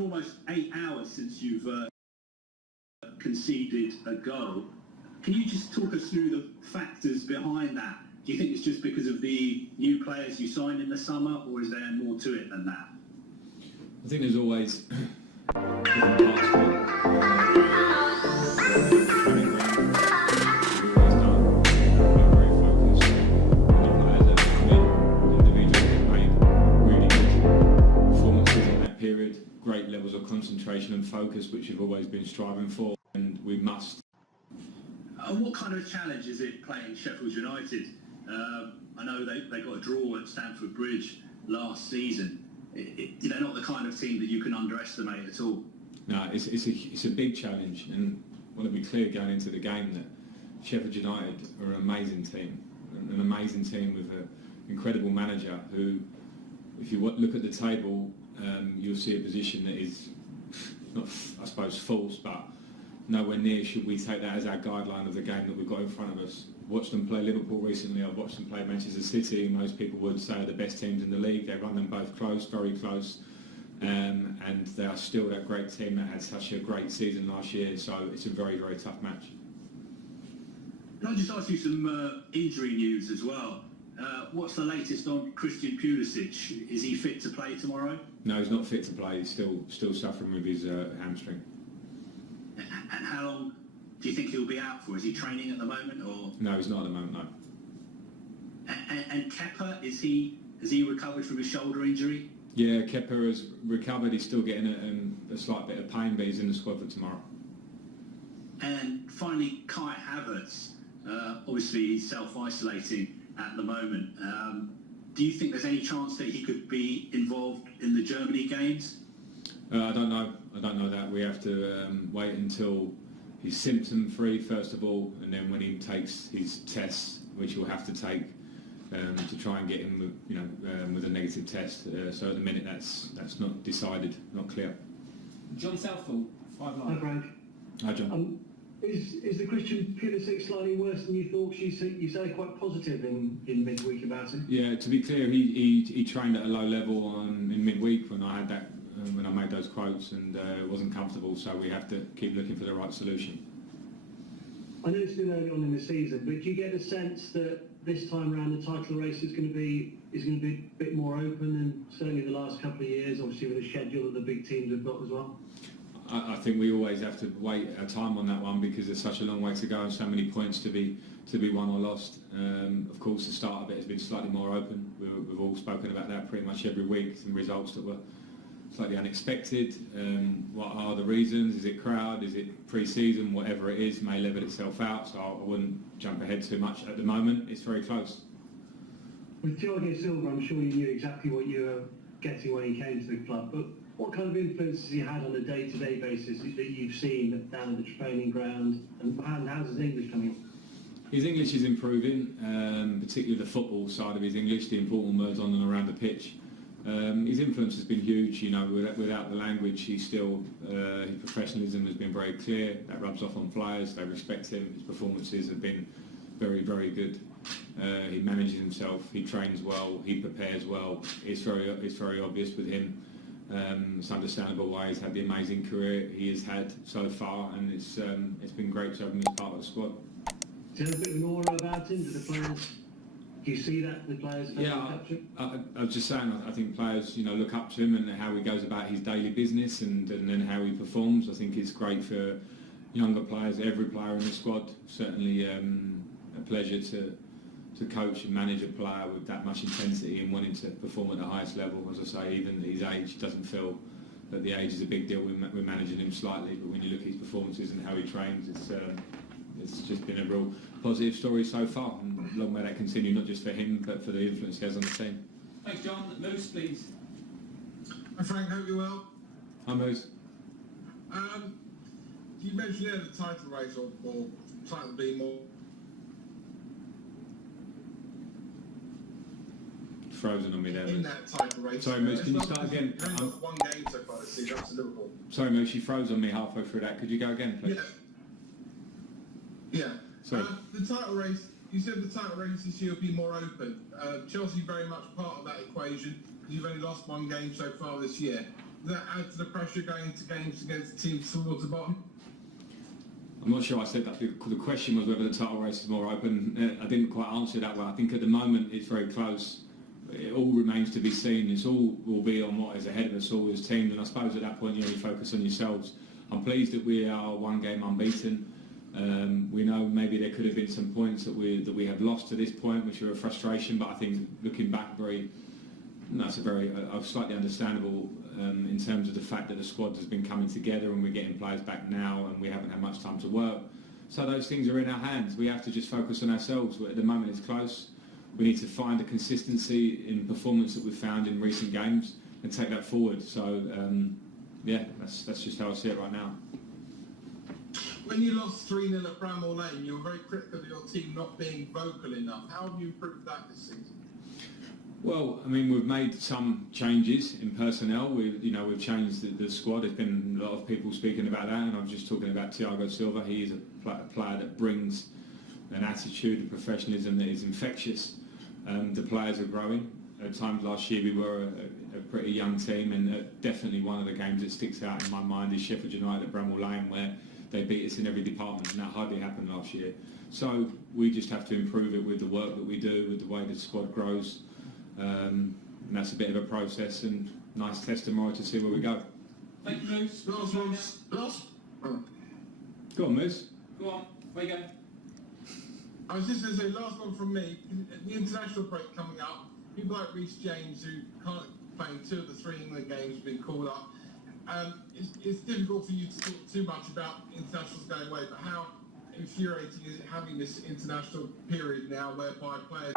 almost 8 hours since you've conceded a goal. Can you just talk us through the factors behind that? Do you think it's just because of the new players you signed in the summer, or is there more to it than that? I think there's always different parts to it. Great levels of concentration and focus, which we've always been striving for, and we must. What kind of a challenge is it playing Sheffield United? I know they got a draw at Stamford Bridge last season. They're not the kind of team that you can underestimate at all. No, it's a big challenge, and I want to be clear going into the game that Sheffield United are an amazing team with an incredible manager who, if you look at the table, you'll see a position that is not, I suppose, false, but nowhere near should we take that as our guideline of the game that we've got in front of us. I've watched them play Liverpool recently, I've watched them play Manchester City. Most people would say are the best teams in the league. They run them both close, very close, and they are still that great team that had such a great season last year, so it's a very, very tough match. Can I just ask you some injury news as well? What's the latest on Christian Pulisic? Is he fit to play tomorrow? No, he's not fit to play. He's still suffering with his hamstring. And how long do you think he'll be out for? Is he training at the moment, or? No, he's not at the moment. No. And Kepa, has he recovered from his shoulder injury? Yeah, Kepa has recovered. He's still getting a slight bit of pain, but he's in the squad for tomorrow. And finally, Kai Havertz. Obviously, he's self-isolating at the moment. Do you think there's any chance that he could be involved in the Germany games? I don't know that. We have to wait until he's symptom-free first of all, and then when he takes his tests, which he'll have to take to try and get him, with a negative test. So at the minute, that's not decided, not clear. John Southall, 5 Live. Hi, Frank. Hi, John. Is the Christian Pulisic slightly worse than you thought? You sounded quite positive in midweek about it. Yeah, to be clear, he trained at a low level in midweek when I had that when I made those quotes, and it wasn't comfortable. So we have to keep looking for the right solution. I know it's been early on in the season, but do you get a sense that this time around the title race is going to be a bit more open than certainly the last couple of years? Obviously, with the schedule that the big teams have got as well. I think we always have to wait a time on that one because there's such a long way to go and so many points to be won or lost. Of course, the start of it has been slightly more open. We've all spoken about that pretty much every week. Some results that were slightly unexpected. What are the reasons? Is it crowd? Is it pre-season? Whatever it is may level itself out. So I wouldn't jump ahead too much at the moment. It's very close. With Thiago Silva, I'm sure you knew exactly what you were getting when he came to the club. But what kind of influence has he had on a day-to-day basis that you've seen down at the training ground, and how's his English coming on? His English is improving, particularly the football side of his English, the important words on and around the pitch. His influence has been huge. Without the language, his professionalism has been very clear. That rubs off on players. They respect him. His performances have been very, very good. He manages himself. He trains well. He prepares well. It's very obvious with him. It's understandable why he's had the amazing career he has had so far, and it's been great to have him as part of the squad. Is there a bit of an aura about him? Do you see that the players? Yeah, I was just saying. I think players, look up to him and how he goes about his daily business, and then how he performs. I think it's great for younger players. Every player in the squad. Certainly a pleasure to coach and manage a player with that much intensity and wanting to perform at the highest level. As I say, even at his age, doesn't feel that the age is a big deal. We're managing him slightly, but when you look at his performances and how he trains, it's just been a real positive story so far, and long may that continue, not just for him but for the influence he has on the team. Thanks, John. Moose, please. Hi Frank, hope you're well. Hi Moose. You mentioned there the title race or title being more Frozen on me there. in that title race. Sorry Moose, can you start again? One game so far this season, that's Liverpool. Sorry Moose, you froze on me halfway through that. Could you go again, please? Yeah. Sorry. The title race, you said the title race this year will be more open. Chelsea very much part of that equation. You've only lost one game so far this year. that add to the pressure going into games against teams towards the bottom? I'm not sure I said that. The question was whether the title race is more open. I didn't quite answer that well. I think at the moment it's very close. It all remains to be seen. It's all will be on what is ahead of us all as teams, and I suppose at that point you only focus on yourselves. I'm pleased that we are one game unbeaten. We know maybe there could have been some points that we have lost to this point, which are a frustration. But I think looking back, that's a very slightly understandable in terms of the fact that the squad has been coming together and we're getting players back now, and we haven't had much time to work. So those things are in our hands. We have to just focus on ourselves. At the moment, it's close. We need to find a consistency in performance that we've found in recent games and take that forward. So that's just how I see it right now. When you lost 3-0 at Bramall Lane, you were very critical of your team not being vocal enough. How have you improved that this season? Well, I mean, we've made some changes in personnel. We've changed the squad. There's been a lot of people speaking about that, and I'm just talking about Thiago Silva. He is a player that brings an attitude and professionalism that is infectious. The players are growing. At times last year we were a pretty young team, and definitely one of the games that sticks out in my mind is Sheffield United at Bramall Lane, where they beat us in every department, and that hardly happened last year. So we just have to improve it with the work that we do, with the way the squad grows. And that's a bit of a process, and nice test tomorrow to see where we go. Thank you, Moose. Go on, Moose. Go on. Where you going? I was just going to say, last one from me. The international break coming up, people like Reece James, who can't play 2 of the 3 England games, have been called up. It's difficult for you to talk too much about internationals going away, but how infuriating is it having this international period now whereby players...